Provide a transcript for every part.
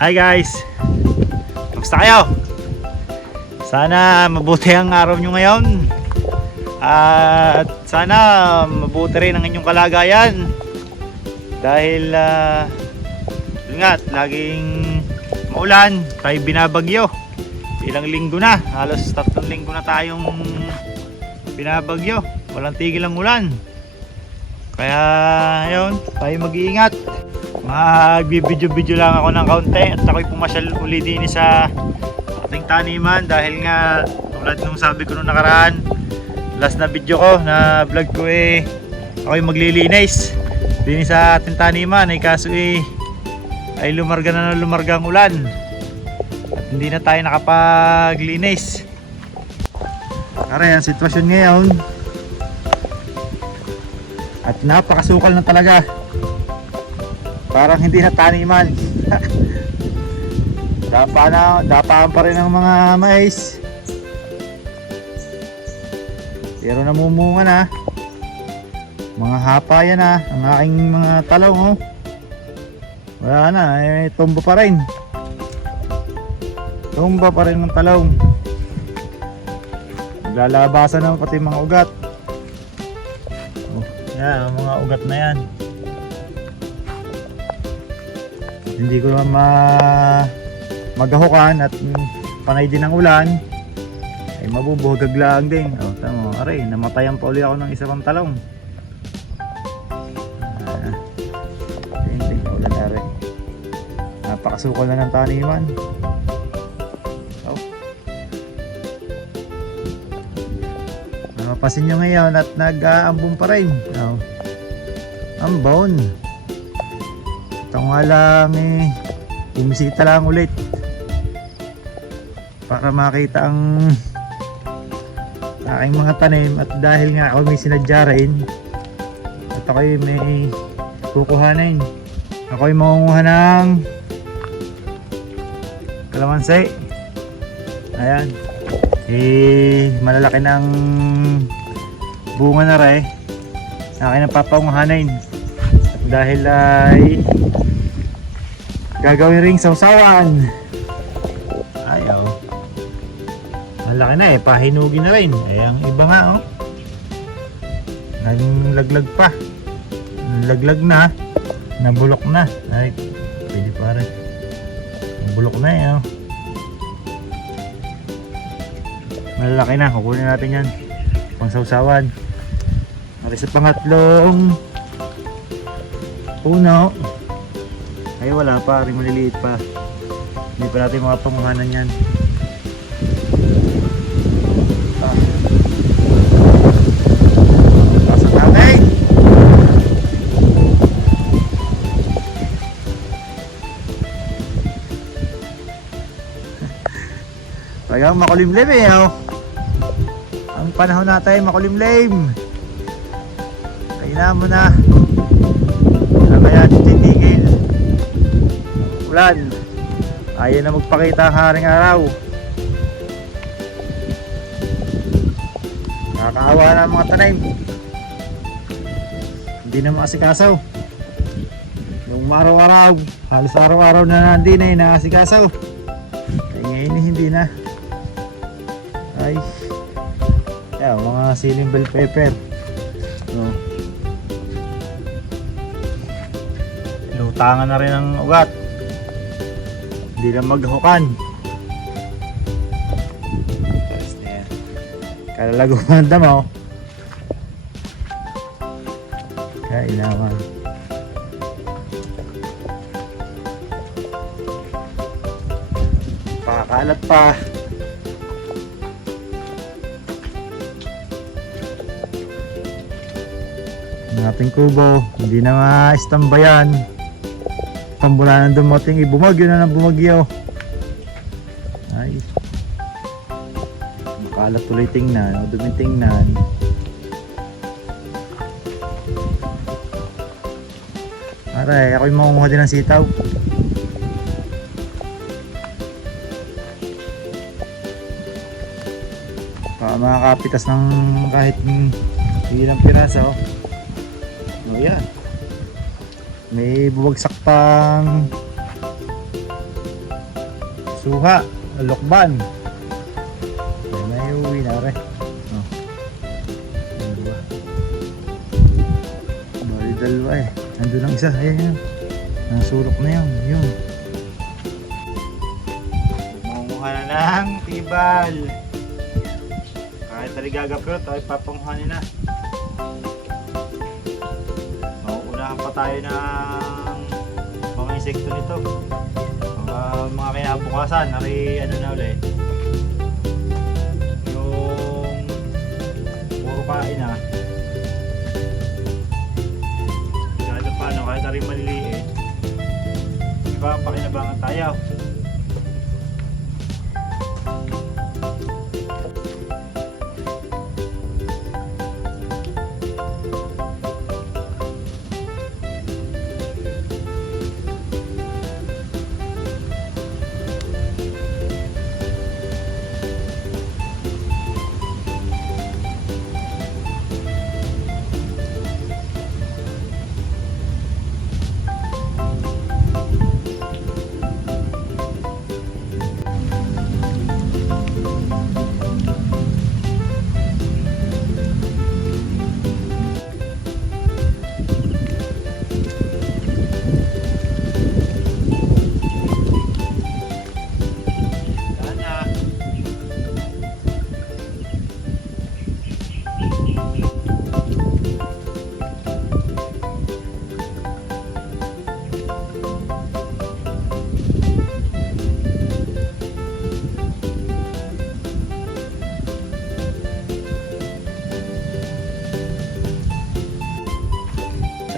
Hi guys! Kamusta kayo? Sana mabuti ang araw nyo ngayon. At sana mabuti rin ang inyong kalagayan. Dahil yun nga, laging maulan, tayo binabagyo. Ilang linggo na, halos 3 linggo na tayong binabagyo. Walang tigil ang ulan. Kaya yun, tayo mag-iingat. Magbibidyo-video lang ako ng kaunti at ako'y pumasyal uli din sa ating taniman dahil nga tulad nung sabi ko nung nakaraan, last na video ko na vlog ko ako'y maglilinis din sa ating taniman kaso ay lumarga na lumarga ang ulan at hindi na tayo nakapaglinis. Aray ang sitwasyon ngayon at napakasukal na talaga. Parang hindi na taniman. Dapaan pa rin ang mga mais. Pero namumunga na. Mga hapa yan ang aking mga talong Wala na, tumba pa rin. Tumba pa rin ng talong. Naglalabasan na pati mga ugat. Yan, mga ugat na yan. Hindi ko naman magahukan at panay din ng ulan ay mabubuhagag lang din. Tama, aray, namatayan pa uli ako ng isa pang talong. Tingin ulan aray. Napakasukal na ng taniman. Napasin nyo ngayon at nag-aambon pa rin. Ambon. Ito nga lang bumisita lang ulit para makita ang aking mga tanim at dahil nga ako may sinadya rin at ako'y may kukuhanin. Ako'y mangunguha ng kalamansi. Ayan, malalaki ng bunga na rin akin ang papaunguhanin dahil ay gagawin ring sausawan. Ayaw. Malaki na pahinugin na rin. Ang iba nga naglaglag pa. Nalaglag na. Nabulok na. Ay, pwede pa rin. Nabulok na Malalaki na. Kukunin natin yan. Pang sausawan. At sa pangatlong puno ay wala pa, rin maliliit pa. Hindi pa natin makapanguhanan yan. Pasok natin. Talagang makulimlim ang panahon natin makulimlim. Kailangan mo na kaya titigil ulan. Ayaw na magpakita ang haring araw. Nakakaawa na ang mga tanim. Hindi na makasikasaw. Yung araw-araw, halos araw-araw na nandun nakasikasaw. Ngayon hindi na. Ay, mga siling bell pepper. Lutangan na rin ang ugat. Hindi na maghukan. Kalalago pa ang damo. Kailangan. Pakakalat pa. Ang ating kubo, hindi na ma-istambayan. Pambula nang dumating, bumagyo na ng bumagyo. Ay, makalat tuloy tingnan, dumitingnan. Aray, ako'y mangunguha din ng sitaw. Para makakapitas ng kahit ilang piraso. Yan. May bubagsak pang suha, lokban. Ayan na yung uwi na rin. Oh. Ayan ba? Bali dalawa eh. Nandun ang isa. Ayan yan. Nasurok na yan. Yun. Mamunguha na ng tibal. Kahit taligagapyot, ay papanguhanin na. Mauunahan pa tayo ng mga insekto nito. Mga kinabukasan, nari ano na ulit. Yung puro kain na. Kahit paano, kahit na rin maliliit. Diba, pakinabangan tayo.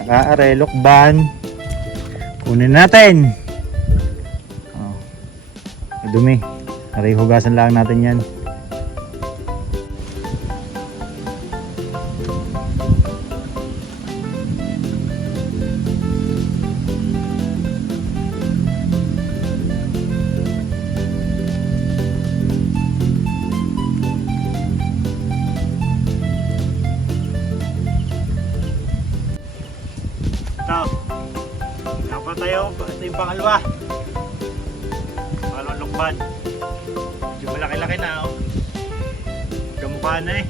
Saka are, lokban. Kunin natin. Oh. Dumi. Aray, hugasan lang natin yan. Ito tayo, ito yung pangalwa. Pangalawang lokban. Medyo malaki-laki na oh. Kamukha na eh.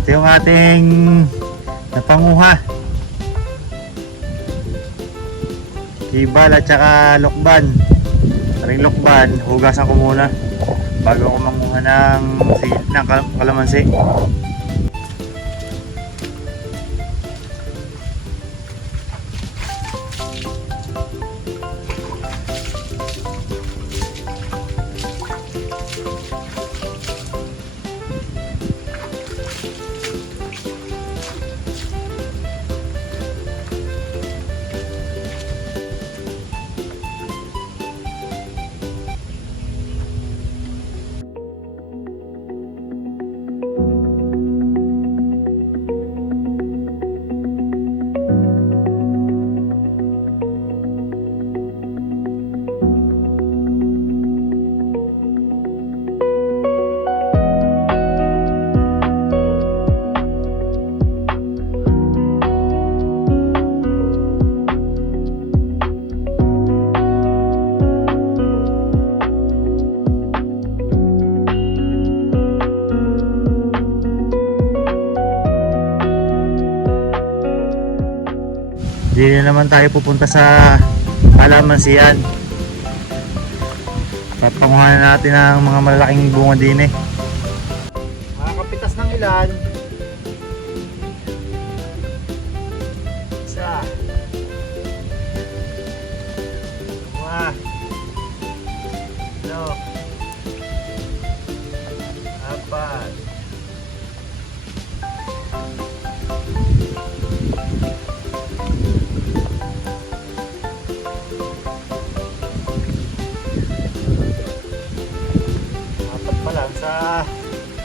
Ito yung ating napanguha. Ibal at saka lokban. Aring lokban, hugasan ko muna bago ako manguha ng kalamansi. Hindi na naman tayo pupunta sa kalamansian. Papanguhan natin ang mga malalaking bunga din eh. Makakapitas ng ilan. Isa. Dua. Tatlo. Apat. Sa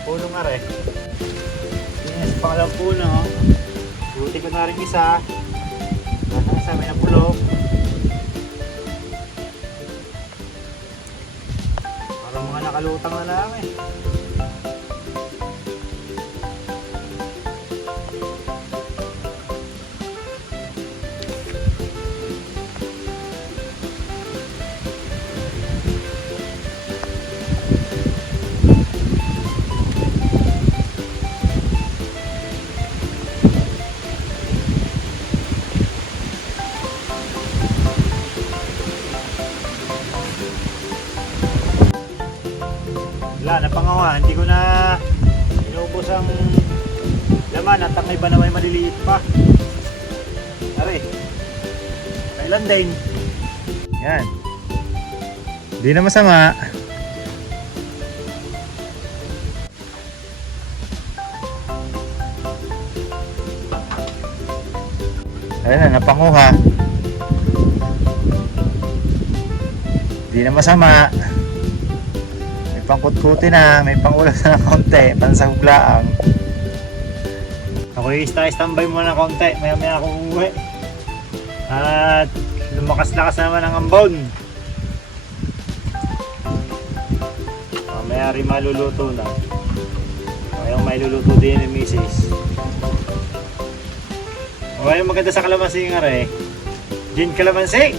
punong are. Yan sa pangalawang puno. Buti ko na rin isa. Nasa may napulok. Nakakalutang na lang eh. Wala, napangawa. Hindi ko na inubos ang laman at ang iba naman maliliit pa. Are, kailan din. Yan. Hindi na masama. Ayun na, napanguha. Hindi na masama. Pangkutkuti na, may pangulas na ng konti, pansahuglaang. Ako i-standby muna ng konti, maya maya ako uuwi. At lumakas-lakas naman ang ambon. Mamaya rin maluluto na. Mayroong may luluto din ni Mrs. Mayroong maganda sa kalamansi nga rin. Gin kalamansi!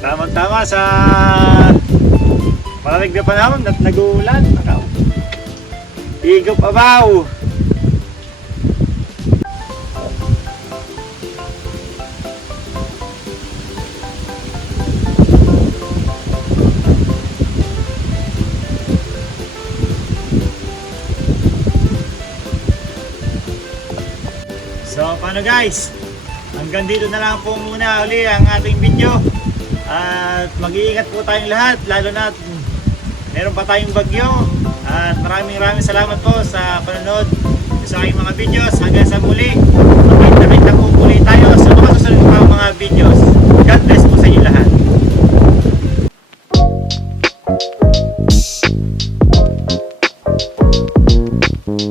Tama-tama sa malamig na panahon at nag-uulan. Igop abaw. So paano guys? Hanggang dito na lang po muna uli ang ating video. At mag-iingat po tayong lahat, lalo na meron pa tayong bagyo. At maraming salamat po sa panonood sa aking mga videos. Hanggang sa muli, nakita po muli tayo sa mga